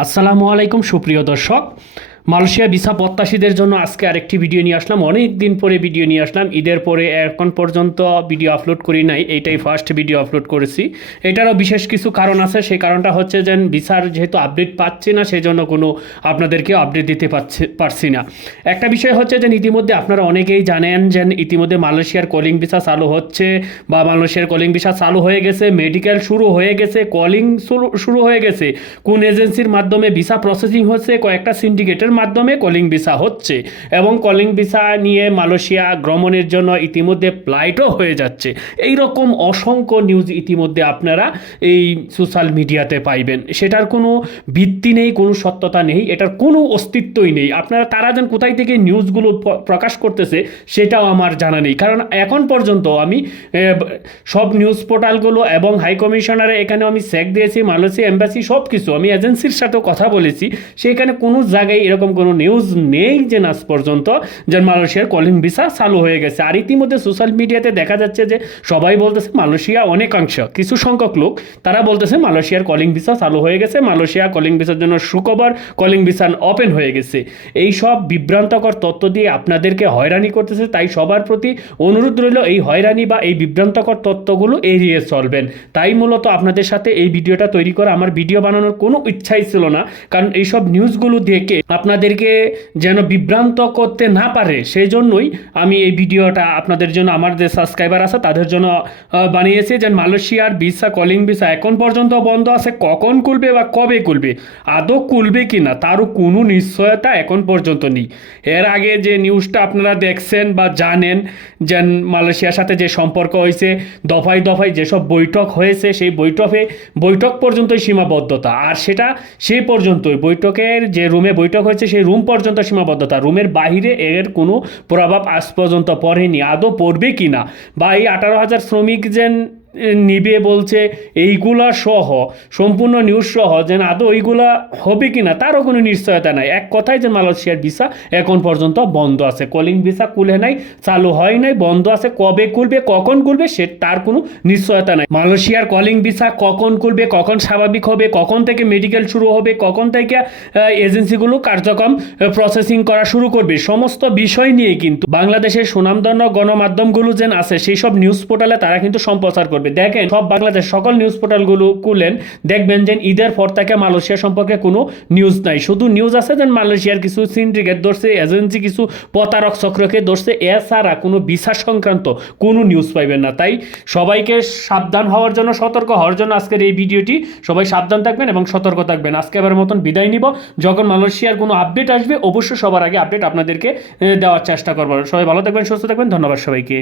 আসসালামু আলাইকুম সুপ্রিয় দর্শক, মালয়েশিয়া ভিসা প্রত্যাশীদের জন্য আজকে আরেকটি ভিডিও নিয়ে আসলাম। অনেক দিন পরে ভিডিও নিয়ে আসলাম, ঈদের পরে এখন পর্যন্ত ভিডিও আপলোড করি নাই, এইটাই ফার্স্ট ভিডিও আপলোড করেছি। এটারও বিশেষ কিছু কারণ আছে, সেই কারণটা হচ্ছে যে ভিসার যেহেতু আপডেট পাচ্ছি না, সেই জন্য কোনো আপনাদেরকে আপডেট দিতে পারছি না। একটা বিষয় হচ্ছে যে ইতিমধ্যে আপনারা অনেকেই জানেন যে ইতিমধ্যে মালয়েশিয়ার কলিং ভিসা চালু হচ্ছে বা মালয়েশিয়ার কলিং ভিসা চালু হয়ে গেছে, মেডিকেল শুরু হয়ে গেছে, কলিং শুরু হয়ে গেছে। কোন এজেন্সির মাধ্যমে ভিসা প্রসেসিং হচ্ছে, কয়েকটা সিন্ডিকেটের মাধ্যমে কলিং ভিসা হচ্ছে এবং কলিং ভিসা নিয়ে মালয়েশিয়া ভ্রমণের জন্য ইতিমধ্যে ফ্লাইটও হয়ে যাচ্ছে। এই রকম অসংখ্য নিউজ ইতিমধ্যে আপনারা এই সোশ্যাল মিডিয়াতে পাইবেন। সেটার কোনো ভিত্তি নেই, কোনো সত্যতা নেই, এটার কোনো অস্তিত্বই নেই। আপনারা তারা যেন কোথায় থেকে নিউজগুলো প্রকাশ করতেছে সেটাও আমার জানা নেই, কারণ এখন পর্যন্ত আমি সব নিউজ পোর্টালগুলো এবং হাই কমিশনারে এখানে আমি চেক দিয়েছি, মালয়েশিয়া এম্বাসি সব কিছু, আমি এজেন্সির সাথেও কথা বলেছি, সেখানে কোনো জায়গায় এরকম কোনো নিউজ নেই যে আজ পর্যন্ত যে মালয়েশিয়ার কলিং ভিসা চালু হয়ে গেছে। আর ইতিমধ্যে সোশ্যাল মিডিয়াতে দেখা যাচ্ছে যে সবাই বলতেছে, মালয়েশিয়া অনেকাংশ কিছু সংখ্যক লোক তারা বলতেছে মালয়েশিয়ার কলিং ভিসা চালু হয়ে গেছে, মালয়েশিয়া কলিং ভিসার জন্য সুখবর, কলিং ভিসা ওপেন হয়ে গেছে। এই সব বিভ্রান্তকর তথ্য দিয়ে আপনাদেরকে হয়রানি করতেছে। তাই সবার প্রতি অনুরোধ রইল, এই হয়রানি বা এই বিভ্রান্তকর তথ্যগুলো এড়িয়ে চলবেন। তাই মূলত আপনাদের সাথে এই ভিডিওটা তৈরি করা, আমার ভিডিও বানানোর কোনো ইচ্ছাই ছিল না, কারণ এইসব নিউজগুলো দেখে আপনাদেরকে যেন বিভ্রান্ত করতে না পারে, সেই জন্যই আমি এই ভিডিওটা আপনাদের জন্য, আমার যে সাবস্ক্রাইবার আছে তাদের জন্য বানিয়েছি। যে মালয়েশিয়ার ভিসা কলিং ভিসা এখন পর্যন্ত বন্ধ আছে, কখন খুলবে বা কবে খুলবে, আদৌ খুলবে কি না তারও কোনো নিশ্চয়তা এখন পর্যন্ত নেই। এর আগে যে নিউজটা আপনারা দেখছেন বা জানেন যে মালয়েশিয়ার সাথে যে সম্পর্ক হয়েছে, দফায় দফায় যেসব বৈঠক হয়েছে, সেই বৈঠক পর্যন্তই সীমাবদ্ধতা, আর সেটা সেই পর্যন্তই, বৈঠকের যে রুমে বৈঠক হয়েছে সেই রুম পর্যন্ত সীমাবদ্ধতা, রুমের বাইরে এর কোনো প্রভাব আজ পর্যন্ত পড়েনি। আদৌ পড়বে কি না, বা এই 18,000 শ্রমিক যে নিবে বলছে, এইগুলা সহ সম্পূর্ণ নিউজ সহ যেন আদৌ এইগুলা হবে কি না তারও কোনো নিশ্চয়তা নাই। এক কথায় যে মালয়েশিয়ার ভিসা এখন পর্যন্ত বন্ধ আছে, কলিং ভিসা খুলে নাই, চালু হয় নাই, বন্ধ আছে। কবে খুলবে, কখন খুলবে সে তার কোনো নিশ্চয়তা নাই। মালয়েশিয়ার কলিং ভিসা কখন খুলবে, কখন স্বাভাবিক হবে, কখন থেকে মেডিকেল শুরু হবে, কখন থেকে এজেন্সিগুলো কার্যক্রম প্রসেসিং করা শুরু করবে, সমস্ত বিষয় নিয়ে কিন্তু বাংলাদেশের সুনামধন্য গণমাধ্যমগুলো যেন আছে সেই সব নিউজ পোর্টালে তারা কিন্তু সম্প্রচার করবে। দেখেন, সব বাংলাদেশ সকল নিউজ পোর্টালগুলো খুলেন, দেখবেন যে ঈদের পর থেকে মালয়েশিয়া সম্পর্কে কোনো নিউজ নাই। শুধু নিউজ আছে যে মালয়েশিয়ার কিছু সিন্ডিকেট ধরছে, এজেন্সি কিছু প্রতারক চক্রকে ধরছে, এছাড়া কোনো ভিসা সংক্রান্ত কোনো নিউজ পাইবেন না। তাই সবাইকে সাবধান হওয়ার জন্য, সতর্ক হওয়ার জন্য আজকের এই ভিডিওটি। সবাই সাবধান থাকবেন এবং সতর্ক থাকবেন। আজকে এবার মতন বিদায় নিব। যখন মালয়েশিয়ার কোনো আপডেট আসবে অবশ্যই সবার আগে আপডেট আপনাদেরকে দেওয়ার চেষ্টা করবো। সবাই ভালো থাকবেন, সুস্থ থাকবেন। ধন্যবাদ সবাইকে।